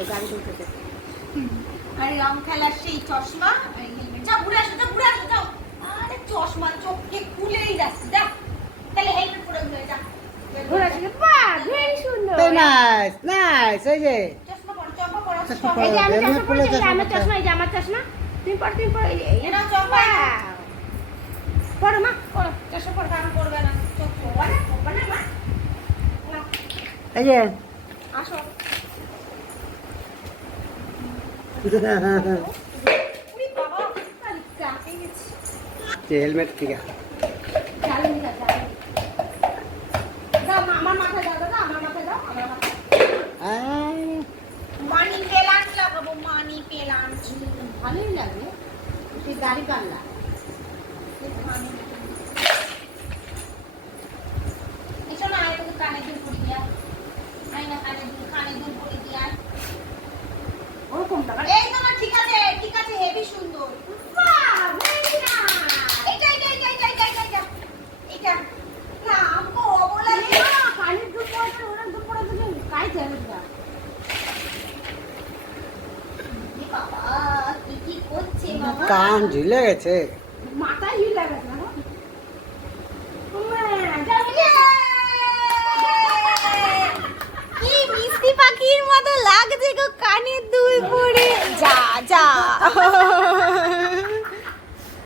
দিয়ে গাড়ি তুলতে। আরে রং খেলার সেই চশমা হেলমেট, যাও ঘুরে আসো, যাও। আরে চশমা চোখে খুলেই যাচ্ছে, যাও তাহলে হেলমেট পরে ঘুরে যা। ঘোরা ছিল বাহ ভেরি সুন্দর। Nice nice. এই যে চশমা পরো, এই যে আমি চশমা পরেছি, আমার চশমা, এই যে আমার চশমা। তুমি পর এরা চশমা পরো মা, পরো। চশমা পরো, কারণ করবে না চোখ পরবে না মা। এই যে আসো উই বাবা, আরে কাকে গেছি হেলমেট ঠিক আছে। দাও মা, আমার মাথায় দাও দাদা, আমার মাথায় দাও, আমার মাথায়। মানি প্লান্ট লাগাবো, মানি প্লান্ট। ভালোই লাগে সেই গাড়ি পাল্লা। এসো না, আয় তোকে কানে দুল পরিয়ে দিয়া, আয় না কানে দুল পরিয়ে দিয়া। ওরকমটা এই তো না, ঠিক আছে হেভি সুন্দর। বাহ ভেরি নাইস। এটা না আমকো অবলা কানের দুল পরে ওরা দুল পরে দিলে কাই জানে না। বাবা কি করছে বাবা, কান ঝুলে গেছে। মাথায় হিলা গেছে না। কি মিষ্টি পাখির মতো লাগছে গো কানের দুল পরে। যা